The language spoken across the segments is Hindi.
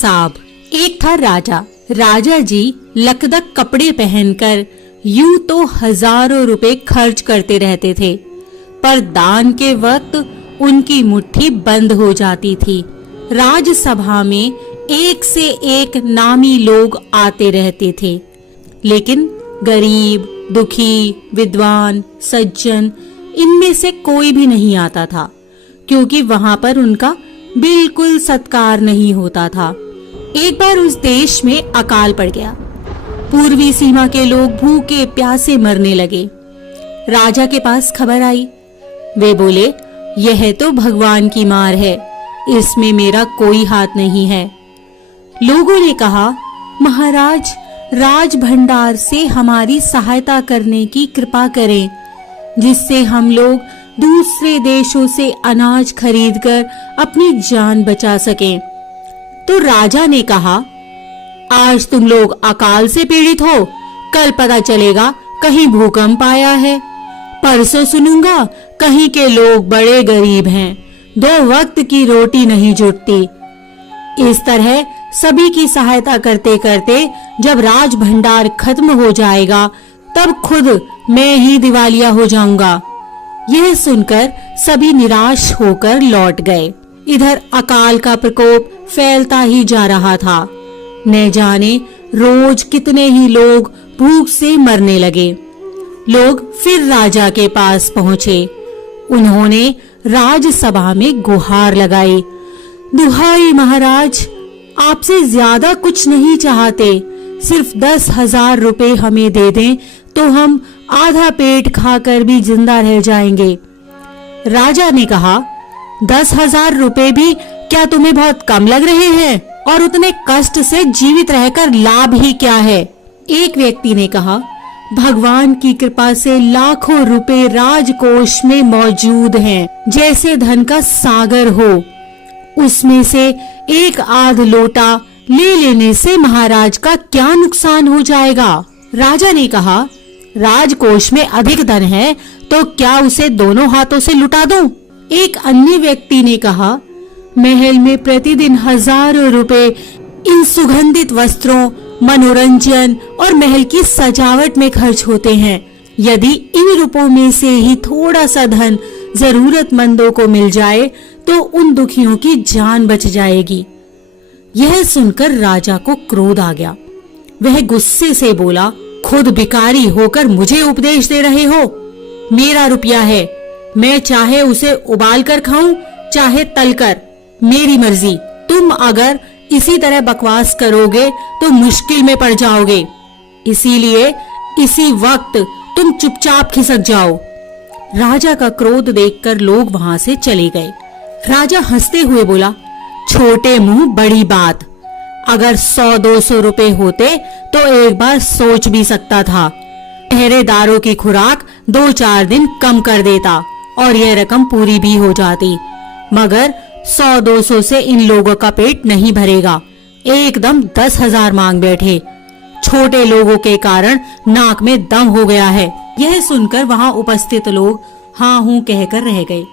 हिसाब। एक था राजा। राजा जी लकदक कपड़े पहनकर यूं तो हजारों रुपए खर्च करते रहते थे, पर दान के वक्त उनकी मुट्ठी बंद हो जाती थी। राजसभा में एक से एक नामी लोग आते रहते थे, लेकिन गरीब, दुखी, विद्वान, सज्जन इनमें से कोई भी नहीं आता था, क्योंकि वहां पर उनका बिल्कुल सत्कार नहीं होता था। एक बार उस देश में अकाल पड़ गया। पूर्वी सीमा के लोग भूखे प्यासे मरने लगे। राजा के पास खबर आई। वे बोले, यह तो भगवान की मार है, इसमें मेरा कोई हाथ नहीं है। लोगों ने कहा, महाराज, राज भंडार से हमारी सहायता करने की कृपा करें, जिससे हम लोग दूसरे देशों से अनाज खरीदकर अपनी जान बचा सकें। तो राजा ने कहा, आज तुम लोग अकाल से पीड़ित हो, कल पता चलेगा कहीं भूकंप आया है, परसों सुनूंगा कहीं के लोग बड़े गरीब हैं, 2 वक्त की रोटी नहीं जुटती। इस तरह सभी की सहायता करते करते जब राज भंडार खत्म हो जाएगा, तब खुद मैं ही दिवालिया हो जाऊंगा। यह सुनकर सभी निराश होकर लौट गए। इधर अकाल का प्रकोप फैलता ही जा रहा था। न जाने रोज कितने ही लोग भूख से मरने लगे। लोग फिर राजा के पास पहुंचे। उन्होंने राजसभा में गुहार लगाई, दुहाई महाराज, आपसे ज्यादा कुछ नहीं चाहते, सिर्फ 10,000 रुपए हमें दे दें तो हम आधा पेट खाकर भी जिंदा रह जाएंगे। राजा ने कहा, 10,000 रुपए भी क्या तुम्हें बहुत कम लग रहे हैं? और उतने कष्ट से जीवित रहकर लाभ ही क्या है? एक व्यक्ति ने कहा, भगवान की कृपा से लाखों रुपए राजकोष में मौजूद हैं, जैसे धन का सागर हो। उसमें से एक आध लोटा ले लेने से महाराज का क्या नुकसान हो जाएगा? राजा ने कहा, राजकोष में अधिक धन है तो क्या उसे दोनों हाथों से लुटा दूं? एक अन्य व्यक्ति ने कहा, महल में प्रतिदिन हजारों रुपए इन सुगंधित वस्त्रों, मनोरंजन और महल की सजावट में खर्च होते हैं। यदि इन रुपयों में से ही थोड़ा सा धन जरूरतमंदों को मिल जाए तो उन दुखियों की जान बच जाएगी। यह सुनकर राजा को क्रोध आ गया। वह गुस्से से बोला, खुद भिखारी होकर मुझे उपदेश दे रहे हो? मेरा रुपया है, मैं चाहे उसे उबाल कर खाऊं, चाहे तल कर, मेरी मर्जी। तुम अगर इसी तरह बकवास करोगे तो मुश्किल में पड़ जाओगे। इसीलिए इसी वक्त तुम चुपचाप खिसक जाओ। राजा का क्रोध देखकर लोग वहां से चले गए। राजा हंसते हुए बोला, छोटे मुंह बड़ी बात। अगर 100-200 रुपए होते तो एक बार सोच भी सकता था। पहरेदारों की खुराक 2-4 दिन कम कर देता और यह रकम पूरी भी हो जाती, मगर 100-200 से इन लोगों का पेट नहीं भरेगा। एकदम 10,000 मांग बैठे। छोटे लोगों के कारण नाक में दम हो गया है। यह सुनकर वहां उपस्थित लोग हाँ हूं कहकर रह गए,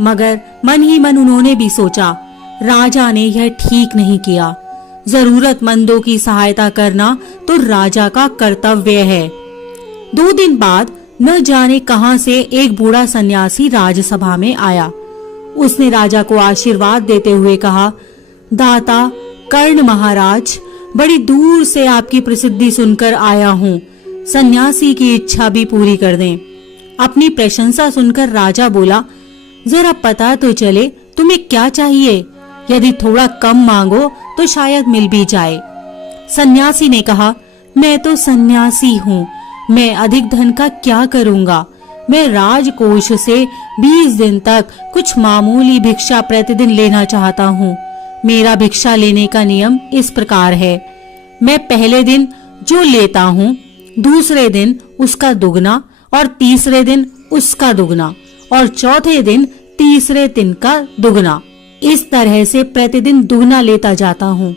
मगर मन ही मन उन्होंने भी सोचा, राजा ने यह ठीक नहीं किया। जरूरतमंदों की सहायता करना तो राजा का कर्तव्य है। 2 दिन बाद न जाने कहां से एक बूढ़ा सन्यासी राजसभा में आया। उसने राजा को आशीर्वाद देते हुए कहा, दाता कर्ण महाराज, बड़ी दूर से आपकी प्रसिद्धि सुनकर आया हूँ, सन्यासी की इच्छा भी पूरी कर दें। अपनी प्रशंसा सुनकर राजा बोला, जरा पता तो चले तुम्हें क्या चाहिए, यदि थोड़ा कम मांगो तो शायद मिल भी जाए। सन्यासी ने कहा, मैं तो सन्यासी हूँ, मैं अधिक धन का क्या करूँगा? मैं राजकोष से 20 दिन तक कुछ मामूली भिक्षा प्रतिदिन लेना चाहता हूँ। मेरा भिक्षा लेने का नियम इस प्रकार है, मैं पहले दिन जो लेता हूँ, दूसरे दिन उसका दुगना और तीसरे दिन उसका दुगना और चौथे दिन तीसरे दिन का दुगना। इस तरह से प्रतिदिन दुगना लेता जाता हूँ।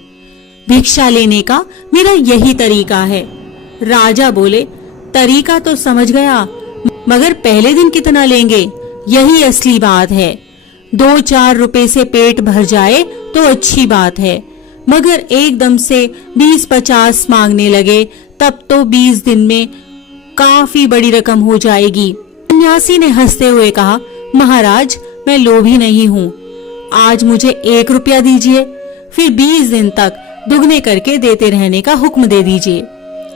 भिक्षा लेने का मेरा यही तरीका है। राजा बोले, तरीका तो समझ गया, मगर पहले दिन कितना लेंगे, यही असली बात है। 2-4 रुपए से पेट भर जाए तो अच्छी बात है, मगर एकदम से 20-50 मांगने लगे, तब तो 20 दिन में काफी बड़ी रकम हो जाएगी। सन्यासी ने हंसते हुए कहा, महाराज मैं लोभी नहीं हूँ, आज मुझे 1 रुपया दीजिए, फिर 20 दिन तक दुगने करके देते रहने का हुक्म दे दीजिए।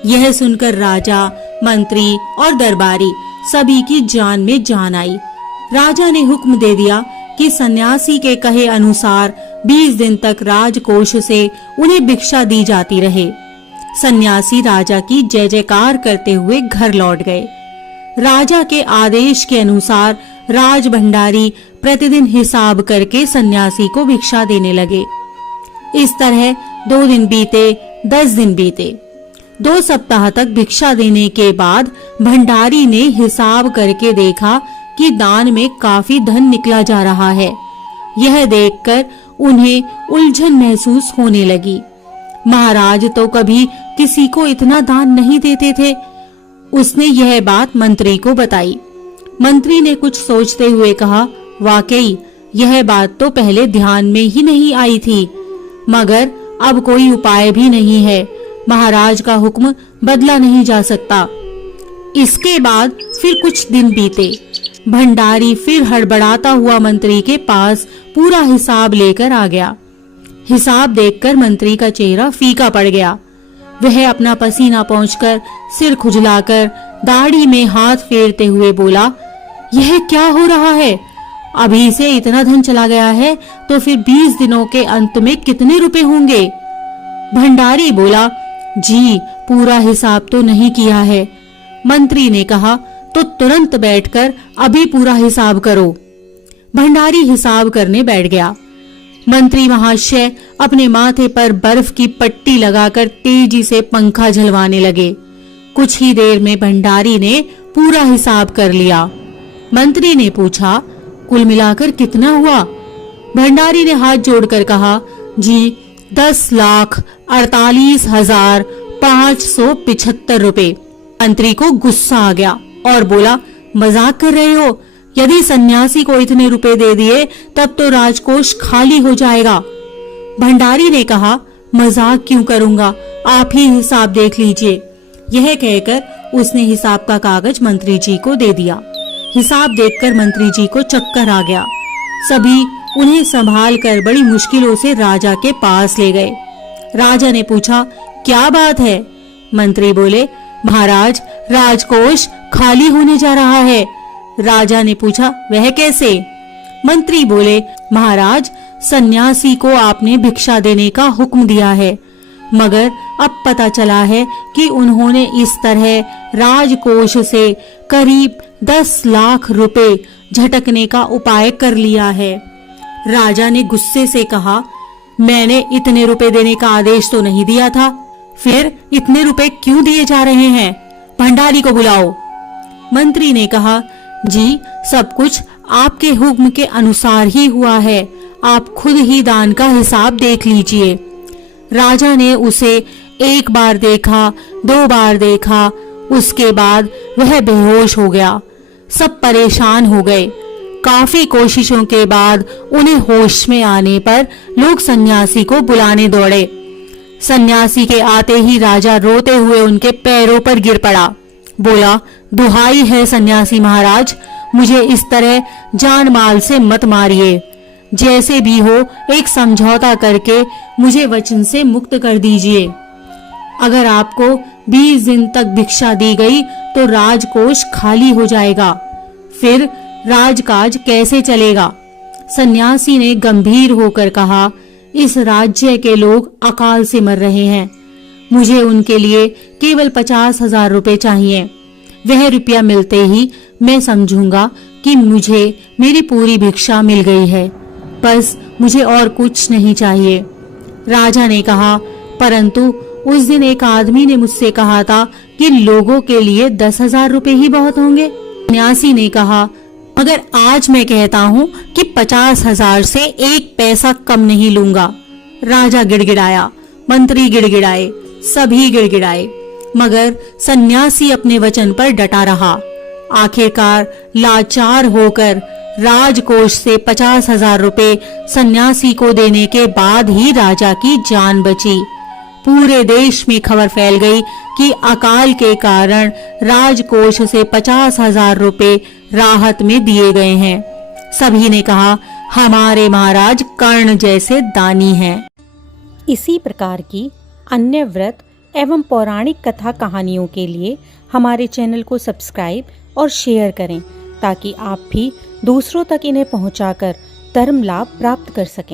यह सुनकर राजा, मंत्री और दरबारी सभी की जान में जान आई। राजा ने हुक्म दे दिया कि सन्यासी के कहे अनुसार 20 दिन तक राजकोष से उन्हें भिक्षा दी जाती रहे। सन्यासी राजा की जय जयकार करते हुए घर लौट गए। राजा के आदेश के अनुसार राज भंडारी प्रतिदिन हिसाब करके सन्यासी को भिक्षा देने लगे। इस तरह 2 दिन बीते, 10 दिन बीते। 2 सप्ताह तक भिक्षा देने के बाद भंडारी ने हिसाब करके देखा कि दान में काफी धन निकला जा रहा है। यह देखकर उन्हें उलझन महसूस होने लगी। महाराज तो कभी किसी को इतना दान नहीं देते थे। उसने यह बात मंत्री को बताई। मंत्री ने कुछ सोचते हुए कहा, वाकई यह बात तो पहले ध्यान में ही नहीं आई थी, मगर अब कोई उपाय भी नहीं है। महाराज का हुक्म बदला नहीं जा सकता। इसके बाद फिर कुछ दिन बीते। भंडारी फिर हड़बड़ाता हुआ मंत्री के पास पूरा हिसाब लेकर आ गया। हिसाब देखकर मंत्री का चेहरा फीका पड़ गया। वह अपना पसीना पोंछकर, सिर खुजलाकर, दाढ़ी में हाथ फेरते हुए बोला, यह क्या हो रहा है? अभी से इतना धन चला गया है तो फिर 20 दिनों के अंत में कितने रुपए होंगे? भंडारी बोला, जी पूरा हिसाब तो नहीं किया है। मंत्री ने कहा, तो तुरंत बैठकर अभी पूरा हिसाब करो। भंडारी हिसाब करने बैठ गया। मंत्री महाशय अपने माथे पर बर्फ की पट्टी लगाकर तेजी से पंखा झलवाने लगे। कुछ ही देर में भंडारी ने पूरा हिसाब कर लिया। मंत्री ने पूछा, कुल मिलाकर कितना हुआ? भंडारी ने हाथ जोड़कर कहा, जी 10,48,575 रुपए। मंत्री को गुस्सा आ गया और बोला, मजाक कर रहे हो? यदि सन्यासी को इतने रुपए दे दिए तब तो राजकोष खाली हो जाएगा। भंडारी ने कहा, मजाक क्यों करूंगा, आप ही हिसाब देख लीजिए। यह कहकर उसने हिसाब का कागज मंत्री जी को दे दिया। हिसाब देखकर मंत्री जी को चक्कर आ गया। सभी उन्हें संभाल कर बड़ी मुश्किलों से राजा के पास ले गए। राजा ने पूछा, क्या बात है? मंत्री बोले, महाराज राजकोष खाली होने जा रहा है। राजा ने पूछा, वह कैसे? मंत्री बोले, महाराज सन्यासी को आपने भिक्षा देने का हुक्म दिया है, मगर अब पता चला है कि उन्होंने इस तरह राजकोष से करीब 10 लाख रुपए झटकने का उपाय कर लिया है। राजा ने गुस्से से कहा, मैंने इतने रुपए देने का आदेश तो नहीं दिया था, फिर इतने रुपए क्यों दिए जा रहे हैं? भंडारी को बुलाओ। मंत्री ने कहा, जी सब कुछ आपके हुक्म के अनुसार ही हुआ है, आप खुद ही दान का हिसाब देख लीजिए। राजा ने उसे 1 बार देखा, 2 बार देखा, उसके बाद वह बेहोश हो गया। सब परेशान हो गए। काफी कोशिशों के बाद उन्हें होश में आने पर लोग सन्यासी को बुलाने दौड़े। सन्यासी के आते ही राजा रोते हुए उनके पैरों पर गिर पड़ा। बोला, दुहाई है सन्यासी महाराज, मुझे इस तरह जान माल से मत मारिए। जैसे भी हो एक समझौता करके मुझे वचन से मुक्त कर दीजिए। अगर आपको 20 दिन तक भिक्षा दी गई तो राजकोष खाली हो जाएगा, फिर राजकाज कैसे चलेगा? सन्यासी ने गंभीर होकर कहा, इस राज्य के लोग अकाल से मर रहे हैं, मुझे उनके लिए केवल 50,000 रुपए चाहिए। वह रुपया मिलते ही मैं समझूंगा कि मुझे मेरी पूरी भिक्षा मिल गई है, बस मुझे और कुछ नहीं चाहिए। राजा ने कहा, परंतु उस दिन एक आदमी ने मुझसे कहा था कि लोगों के लिए 10,000 रुपए ही बहुत होंगे। सन्यासी ने कहा, मगर आज मैं कहता हूँ कि 50,000 से 1 पैसा कम नहीं लूंगा। राजा गिड़गिड़ाया, मंत्री गिड़गिड़ाए, सभी गिड़गिड़ाए, मगर सन्यासी अपने वचन पर डटा रहा। आखिरकार लाचार होकर राजकोष से 50,000 रुपए सन्यासी को देने के बाद ही राजा की जान बची। पूरे देश में खबर फैल गई कि अकाल के कारण राजकोष से 50,000 रुपए राहत में दिए गए हैं। सभी ने कहा, हमारे महाराज कर्ण जैसे दानी हैं। इसी प्रकार की अन्य व्रत एवं पौराणिक कथा कहानियों के लिए हमारे चैनल को सब्सक्राइब और शेयर करें, ताकि आप भी दूसरों तक इन्हें पहुंचाकर धर्म लाभ प्राप्त कर सकें।